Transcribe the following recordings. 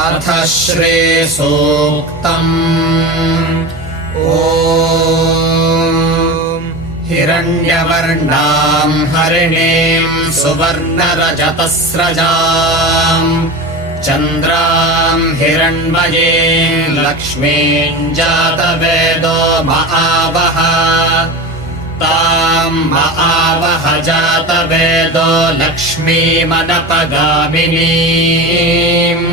अथ श्रीसूक्तम्। ॐ हिरण्यवर्णाम् हरिणीम् सुवर्णरजतस्रजाम् चन्द्राम् हिरण्मयीम् लक्ष्मीम् जातवेदो महावः ताम् महावः जातवेदो लक्ष्मीमनपगामिनीम्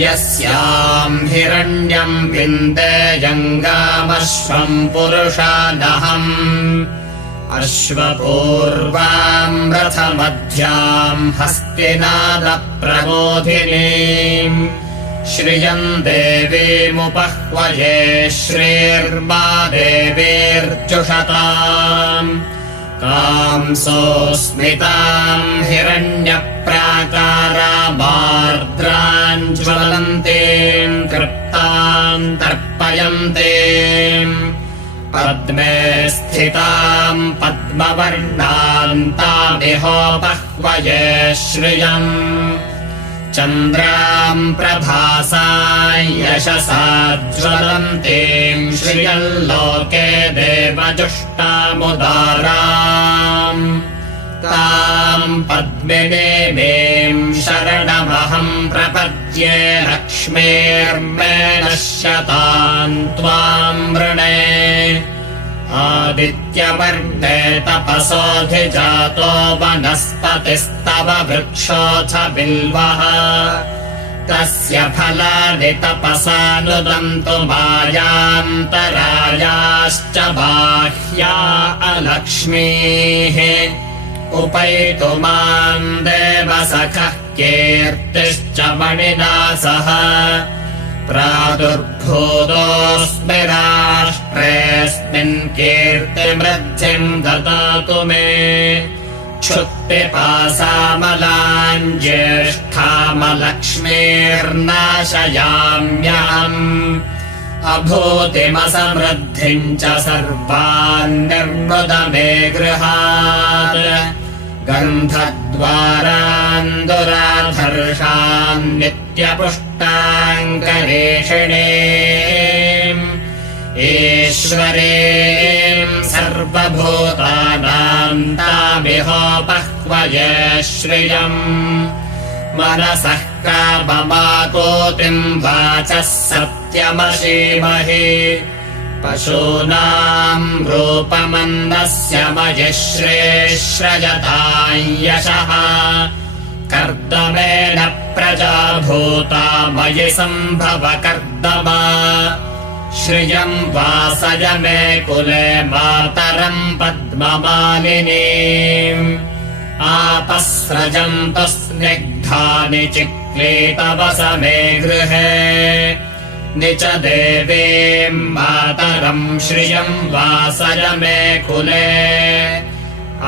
यस्याम् हिरण्यम् विन्देयङ्गामश्वम् पुरुषादहम् अश्वपूर्वाम् रथमध्याम् हस्तिनादप्रबोधिनीम् श्रियम् देवीमुपह्वये श्रीर्मा देवीर्जुषताम् ताम् सोऽस्मिताम् हिरण्यप्राकारामार्द्राम् ज्वलन्तीम् तृप्ताम् तर्पयन्तीम् पद्मे स्थिताम् पद्मवर्णाम् तामिहोपह्वये श्रियम् चन्द्राम् प्रभासा यशसा ज्वलन्तीम् श्रियल्लोके देवजुष्टामुदाराम् ताम् पद्मिनीमीम् शरणमहम् प्रपद्ये लक्ष्मीर्मे नश्यताम् त्वाम् वृणे आदित्यवर्णे तपसोऽधिजातो वनस्पतिस्तव वृक्षोऽथ बिल्वः तस्य फलानि तपसानुदन्तु मायान्तरायाश्च बाह्या अलक्ष्मीः उपैतु माम् देवसखः कीर्तिश्च मणिना सह प्रादुर्भूतोऽस्मि राष्ट्रेऽस्मिन् कीर्तिमृद्धिम् ददातु मे क्षुत्पिपासामलाम् ज्येष्ठामलक्ष्मीर्नाशयाम्यहम् अभूतिमसमृद्धिम् च सर्वान् निर्मुद मे गृहात् गन्धद्वारान् दुराधर्षान् नित्यपुष्टान् करेषिणीम् ईश्वरीम् सर्वभूतानाम् तामिहोपह्वये श्रियम् मनसः काममाकोतिम् वाचः सत्यमशीमहि पशूनाम् रूपमन्दस्य मयि श्रेश्रजताम् यशः कर्दमेन प्रजा भूता मयि सम्भव कर्दमा श्रियम् वासय मे कुले मातरम् पद्ममालिनीम् आपस्रजन्तु स्निग्धानि चिक्लीतवस मे गृहे निच देवीम् मातरम् श्रियम् वासय मे कुले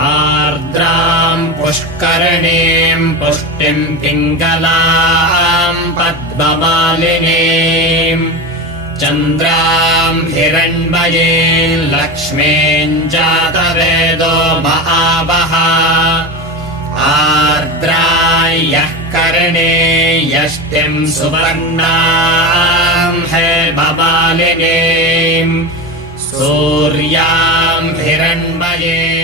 आर्द्राम् पुष्करिणीम् पुष्टिम् पिङ्गलाम् पद्ममालिनीम् चन्द्राम् हिरण्मयीम् लक्ष्मीम् जातवेदो महावः आर्द्रायः कर्णे यष्टिम् सुवर्णाम् हेममालिनीम् सूर्याम् हिरण्मयीम्